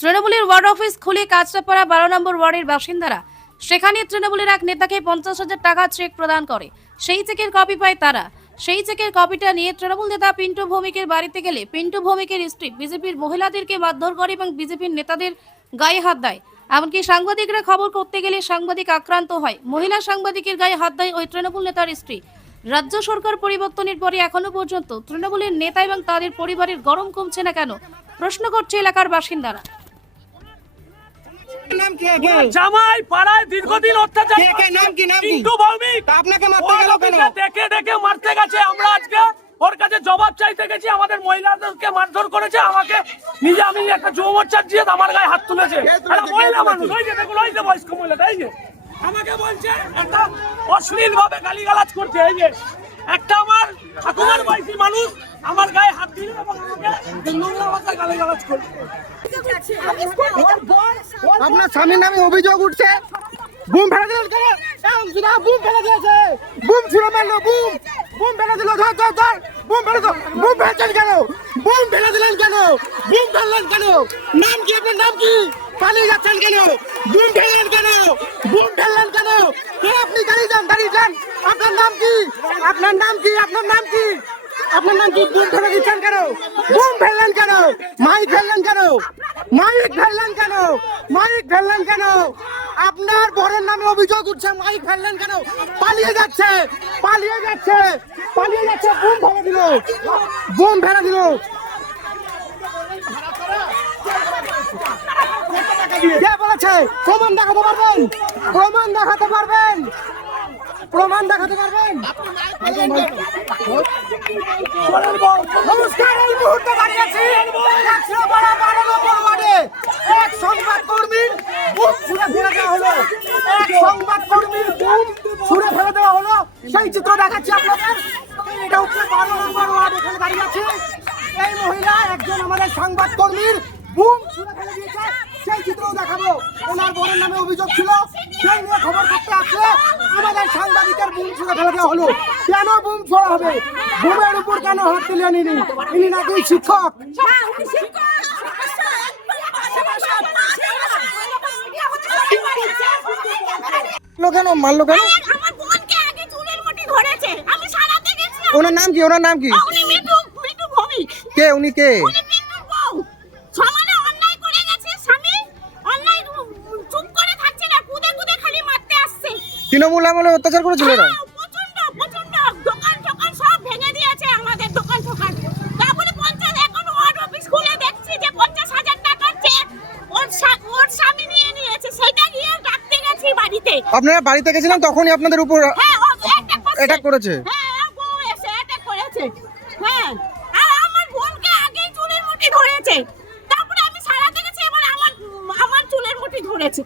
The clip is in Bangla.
তৃণমূলের ওয়ার্ড অফিস খুলে কাঁচরাপাড়া 12 নম্বর ওয়ার্ডের বাসিন্দারা সেখানে তৃণমূলের এক নেতাকে 50,000 টাকা চেক প্রদান করে। সেই চেকের কপি পায় তারা। সেই চেকের কপিটা নিয়ে তৃণমূল নেতা পিন্টু ভৌমিকের বাড়িতে গেলে পিন্টু ভৌমিকের স্ত্রী বিজেপির মহিলাদেরকে মারধর করে এবং বিজেপির নেতাদের গায়ে হাত দেয়। এমনকি সাংবাদিকরা খবর করতে গেলে সাংবাদিক আক্রান্ত হয়। মহিলা সাংবাদিকের গায়ে হাত দেয় ওই তৃণমূল নেতার স্ত্রী। রাজ্য সরকার পরিবর্তনের পরে এখনো পর্যন্ত তৃণমূলের নেতা এবং তাদের পরিবারের গরম কমছে না কেন প্রশ্ন করছে এলাকার বাসিন্দারা। নাম কি জামাই পাড়ায় দীর্ঘদিন অত্যাচার নাম কি পিন্টু ভৌমিক আপনাকে মারতে গেল কেন? ডেকে ডেকে মারতে গেছে। আমরা আজকে ওর কাছে জবাব চাইতে গেছি। আমাদের মহিলাদেরকে মারধর করেছে। আমাকে নিজে আমি একটা যৌবচ্চার দিয়ে আমার গায়ে হাত তুলেছে। একটা মহিলা মানুষ, ওই যে দেখুন, ওই যে বয়স্ক মহিলাটা, এই যে আমাকে বলছে একটা অশ্লীল ভাবে গালিগালাজ করছে। এই যে একটা আমার ঠাকুমার বয়সী মানুষ আমার গায়ে হাত দিল এবং আমাকে নোংরা ভাষায় গালিগালাজ করছে। আপনার স্বামীর নামে অভিযোগ উঠছে। বুম ফেলে দিল কেন? বুম ফেলে দিয়েছে। বুম ছুড়ে মারলো। বুম বুম ফেলে দিল। ধর ধর ধর। বুম ফেলে দিল। বুম ফেলছেন কেন? বুম ফেলে দিলেন কেন? বুম ফেললেন কেন? নাম কি আপনার? নাম কি? পালিয়ে যাচ্ছেন কেন? বুম ফেললেন কেন? বুম ফেললেন কেন? কে আপনি? দাঁড়িয়ে যান, দাঁড়িয়ে যান। আপনার নাম কি? আপনার নাম কি? আপনার নাম কি? আপনার নাম কি? বুম ফেলে দিচ্ছেন কেন? বুম ফেললেন কেন? মাইক ফেললেন কেন? মাইক ফেললেন কেন? মাইক ফেললেন কেন? আপনার বরের নামে অভিযোগ উঠছে। মাইক ফেললেন কেন? পালিয়ে যাচ্ছে, পালিয়ে যাচ্ছে, পালিয়ে যাচ্ছে। বুম ফেলে দিল। বুম ফেলে দিল। কে বলেছে? প্রমাণ দেখাতে পারবেন? প্রমাণ দেখাতে পারবেন? প্রমাণ দেখাতে পারবেন? নমস্কার। এই মুহূর্তে দাঁড়িয়ে আছি কাঁচরাপাড়া 12 নম্বর ওয়ার্ডে। এক সংবাদকর্মীর বুম ছুঁড়ে ফেলে দেওয়া হলো। এক সংবাদকর্মীর বুম ছুঁড়ে ফেলে দেওয়া হলো। সেই চিত্র দেখাচ্ছি আপনাদের। এটা হচ্ছে 12 নম্বর ওয়ার্ড। এখানে দাঁড়িয়ে আছি। এই মহিলা একজন আমাদের সংবাদকর্মীর বুম ছুঁড়ে ফেলে দিয়েছে। সেই চিত্রও দেখাবো। ওনার বোনের নামে অভিযোগ ছিল। সেই নিয়ে খবর করতে আসলে আমাদের সাংবাদিকের বুম ছুঁড়ে ফেলে দেওয়া হলো। কেন বুম ছোড়া হবে? বুমের উপর কেন হাত দিলেন ইনি? ইনি নাকি শিক্ষক। কেন মারলো কেন? ওনার নাম কি? ওনার নাম কি? কে উনি? কে? তৃণমূল আমলে অত্যাচার করেছিল এরা? আপনারা বাড়িতে গেছিলেন তখনই আপনাদের উপর অ্যাটাক করেছে? তারপরে আমি সারাতে গেছি, এবার আমার চুলের মুঠি ধরেছে।